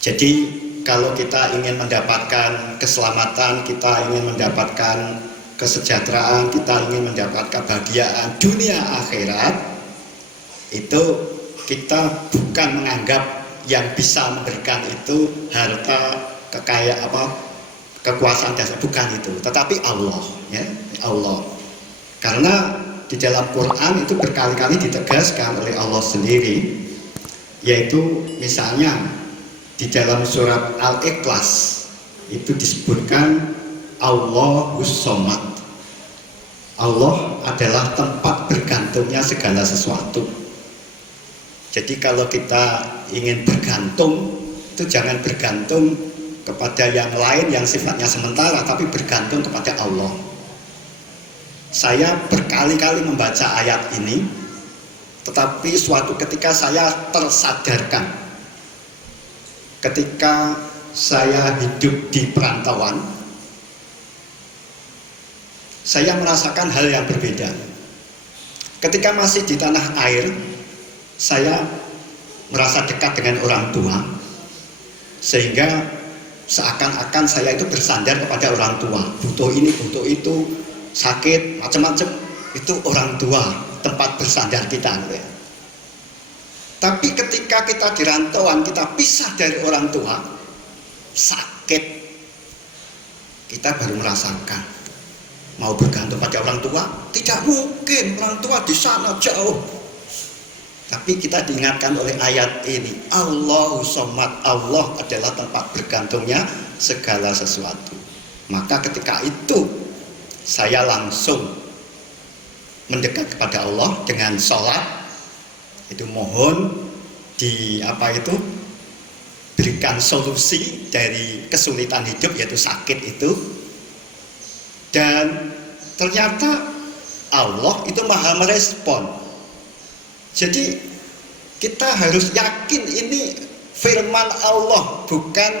Jadi kalau kita ingin mendapatkan keselamatan, kita ingin mendapatkan kesejahteraan, kita ingin mendapatkan kebahagiaan dunia akhirat, itu kita bukan menganggap yang bisa memberikan itu harta, kekayaan, kekuasaan dasar, bukan itu, tetapi Allah, ya, Allah. Karena di dalam Quran itu berkali-kali ditegaskan oleh Allah sendiri, yaitu misalnya di dalam surat Al-Ikhlas itu disebutkan Allahus Somad. Allah adalah tempat bergantungnya segala sesuatu. Jadi kalau kita ingin bergantung, itu jangan bergantung kepada yang lain yang sifatnya sementara, tapi bergantung kepada Allah. Saya berkali-kali membaca ayat ini, tetapi suatu ketika saya tersadarkan. Ketika saya hidup di perantauan, saya merasakan hal yang berbeda. Ketika masih di tanah air, saya merasa dekat dengan orang tua, sehingga seakan-akan saya itu bersandar kepada orang tua. Butuh ini, butuh itu, sakit, macam-macam, itu orang tua, tempat bersandar kita. Tapi ketika kita di rantauan, kita pisah dari orang tua, sakit, kita baru merasakan. Mau bergantung pada orang tua? Tidak mungkin, orang tua di sana jauh. Tapi kita diingatkan oleh ayat ini, Allahus Somad, Allah adalah tempat bergantungnya segala sesuatu. Maka ketika itu, saya langsung mendekat kepada Allah dengan sholat. Itu mohon berikan solusi dari kesulitan hidup, yaitu sakit itu. Dan ternyata Allah itu maha merespon. Jadi kita harus yakin ini firman Allah, bukan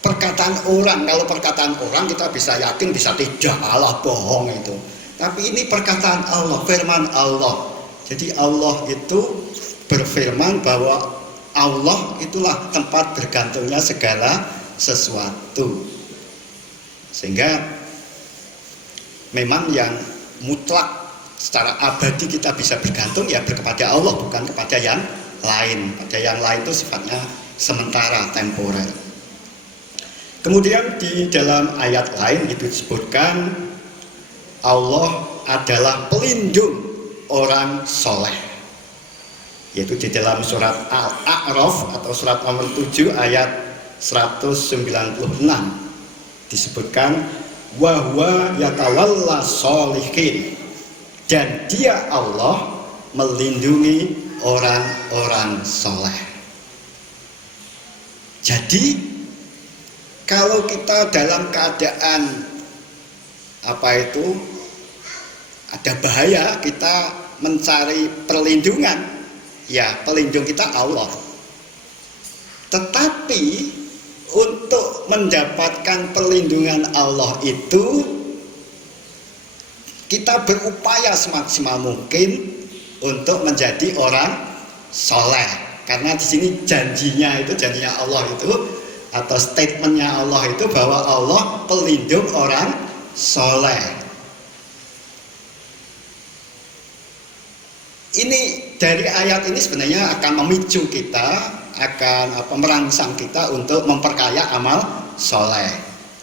perkataan orang. Kalau perkataan orang kita bisa yakin, bisa tidak, Allah bohong itu. Tapi ini perkataan Allah, firman Allah. Jadi Allah itu berfirman bahwa Allah itulah tempat bergantungnya segala sesuatu. Sehingga memang yang mutlak secara abadi kita bisa bergantung ya kepada Allah, bukan kepada yang lain. Pada yang lain itu sifatnya sementara, temporer. Kemudian di dalam ayat lain itu disebutkan Allah adalah pelindung orang soleh, yaitu di dalam surat Al-A'raf atau surat nomor 7 ayat 196 disebutkan wa huwa yatawalla sholihin, dan dia Allah melindungi orang-orang soleh. Jadi kalau kita dalam keadaan ada bahaya, kita mencari perlindungan, ya pelindung kita Allah. Tetapi untuk mendapatkan perlindungan Allah itu kita berupaya semaksimal mungkin untuk menjadi orang soleh. Karena di sini janjinya Allah itu, atau statementnya Allah itu bahwa Allah pelindung orang soleh. Ini dari ayat ini sebenarnya akan memicu kita, akan merangsang kita untuk memperkaya amal soleh,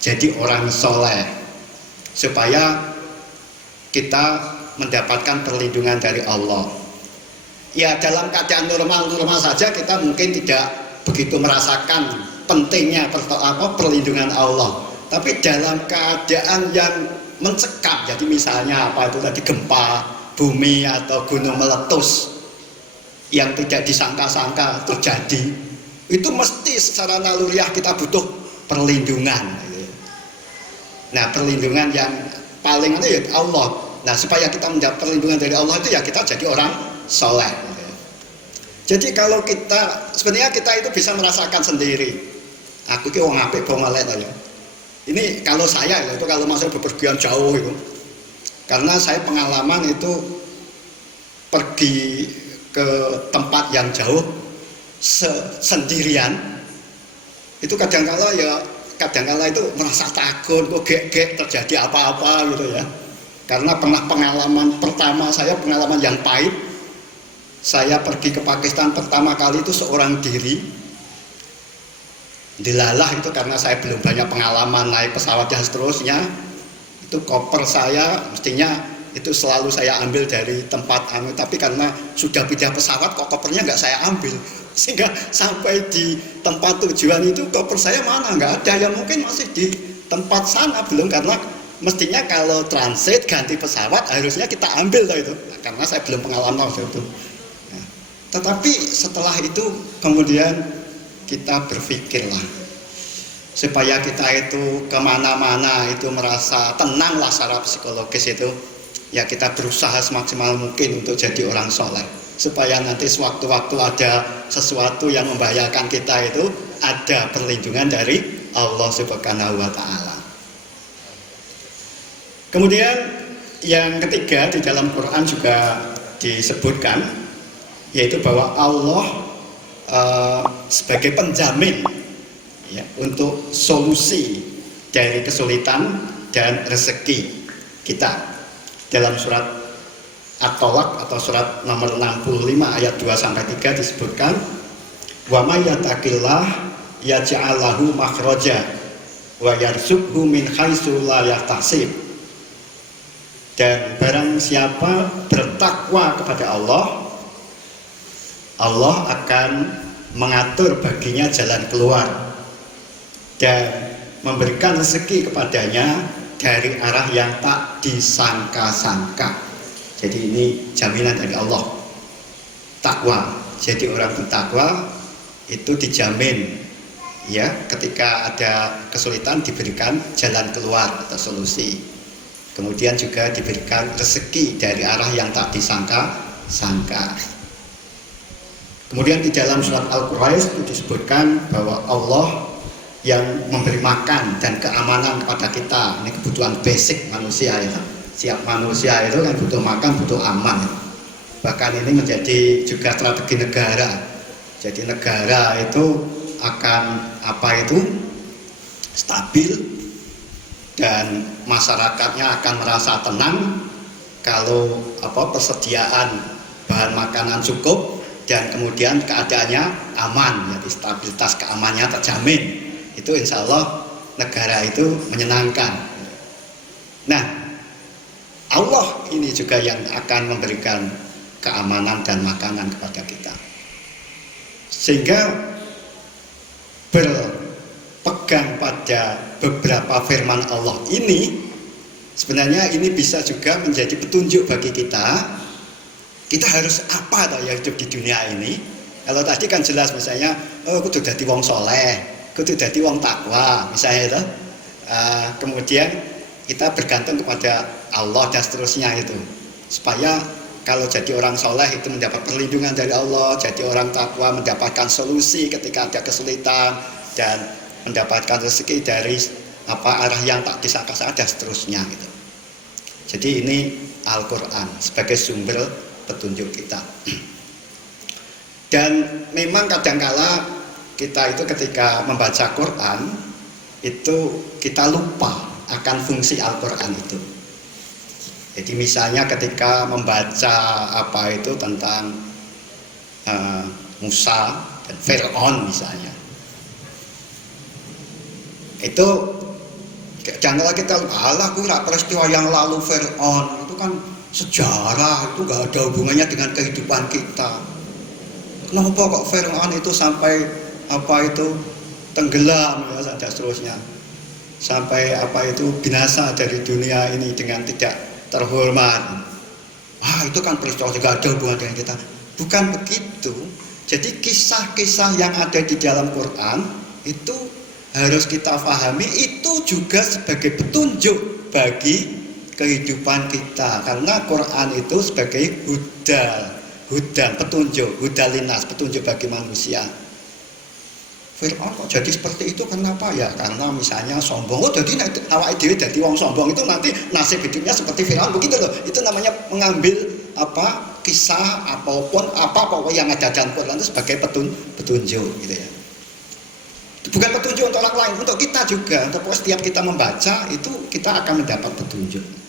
jadi orang soleh, supaya kita mendapatkan perlindungan dari Allah. Ya dalam keadaan normal saja kita mungkin tidak begitu merasakan pentingnya perlindungan Allah. Tapi dalam keadaan yang mencekam, jadi misalnya gempa bumi atau gunung meletus yang tidak disangka-sangka terjadi, itu mesti secara naluriah kita butuh perlindungan. Nah perlindungan yang paling itu ya Allah. Nah supaya kita mendapat perlindungan dari Allah itu ya kita jadi orang soleh. Jadi kalau sebenarnya kita itu bisa merasakan sendiri, aku ki wong apik wong elek ya. Ini kalau saya itu kalau masuk bepergian jauh itu, karena saya pengalaman itu pergi ke tempat yang jauh sendirian, Itu kadang-kala itu merasa takut, kok gek-gek terjadi apa-apa gitu ya. Karena pernah pengalaman pertama saya, pengalaman yang pahit. Saya pergi ke Pakistan pertama kali itu seorang diri. Dilalah itu karena saya belum banyak pengalaman naik pesawat dan seterusnya. Itu koper saya mestinya itu selalu saya ambil dari tempat tapi karena sudah pindah pesawat kok kopernya nggak saya ambil, sehingga sampai di tempat tujuan itu koper saya mana nggak ada, ya mungkin masih di tempat sana belum, karena mestinya kalau transit ganti pesawat harusnya kita ambil itu, karena saya belum pengalaman waktu itu. Nah, tetapi setelah itu kemudian kita berpikirlah supaya kita itu kemana-mana itu merasa tenang lah secara psikologis itu, ya kita berusaha semaksimal mungkin untuk jadi orang soleh, supaya nanti sewaktu-waktu ada sesuatu yang membahayakan kita itu ada perlindungan dari Allah Subhanahu wa Ta'ala. Kemudian yang ketiga di dalam Quran juga disebutkan, yaitu bahwa Allah sebagai penjamin ya, untuk solusi dari kesulitan dan rezeki kita. Dalam surat At-Tolak atau surat nomor 65 ayat 2-3 disebutkan, wa may yattaqillah yaj'al lahu makhraja wa yarzuqhu min haitsu la yahtasib. Dan barang siapa bertakwa kepada Allah, Allah akan mengatur baginya jalan keluar dan memberikan rezeki kepadanya dari arah yang tak disangka-sangka. Jadi ini jaminan dari Allah. Takwa. Jadi orang bertakwa itu dijamin ya, ketika ada kesulitan diberikan jalan keluar atau solusi. Kemudian juga diberikan rezeki dari arah yang tak disangka-sangka. Kemudian di dalam surat Al-Quraish itu disebutkan bahwa Allah yang memberi makan dan keamanan kepada kita. Ini kebutuhan basic manusia ya. Siap manusia itu kan butuh makan, butuh aman. Bahkan ini menjadi juga strategi negara. Jadi negara itu akan stabil dan masyarakatnya akan merasa tenang kalau persediaan bahan makanan cukup dan kemudian keadaannya aman, jadi stabilitas keamanannya terjamin. Itu insya Allah negara itu menyenangkan. Nah, Allah ini juga yang akan memberikan keamanan dan makanan kepada kita, sehingga berpegang pada beberapa firman Allah ini sebenarnya ini bisa juga menjadi petunjuk bagi kita. Kita harus apa toh ya hidup di dunia ini. Kalau tadi kan jelas misalnya kudu dadi wong soleh, kudu dadi wong takwa misalnya itu, kemudian kita bergantung kepada Allah dan seterusnya itu, supaya kalau jadi orang soleh itu mendapat perlindungan dari Allah, jadi orang takwa mendapatkan solusi ketika ada kesulitan dan mendapatkan rezeki dari arah yang tak disangka-sangka dan seterusnya gitu. Jadi ini Al-Quran sebagai sumber petunjuk kita. Dan memang kadangkala kita itu ketika membaca Quran itu kita lupa akan fungsi Al-Quran itu. Jadi misalnya ketika membaca tentang Musa dan Fir'aun misalnya, itu janganlah kita peristiwa yang lalu Fir'aun itu kan sejarah, itu gak ada hubungannya dengan kehidupan kita. Kenapa kok Fir'aun itu sampai tenggelam ya dan seterusnya, sampai binasa dari dunia ini dengan tidak terhormat. Itu kan peristiwa tidak ada hubungan dengan kita. Bukan begitu. Jadi kisah-kisah yang ada di dalam Quran itu harus kita pahami, itu juga sebagai petunjuk bagi kehidupan kita, karena Quran itu sebagai hudan, petunjuk, hudalinas, petunjuk bagi manusia. Fir'aun kok jadi seperti itu, kenapa ya? Karena misalnya sombong. Jadi awake dhewe dadi wong sombong itu nanti nasib hidupnya seperti Fir'aun, begitu loh. Itu namanya mengambil kisah apapun yang ada dalam Quran itu sebagai petunjuk gitu ya. bukan petunjuk untuk orang lain, untuk kita juga. Untuk setiap kita membaca itu kita akan mendapat petunjuk.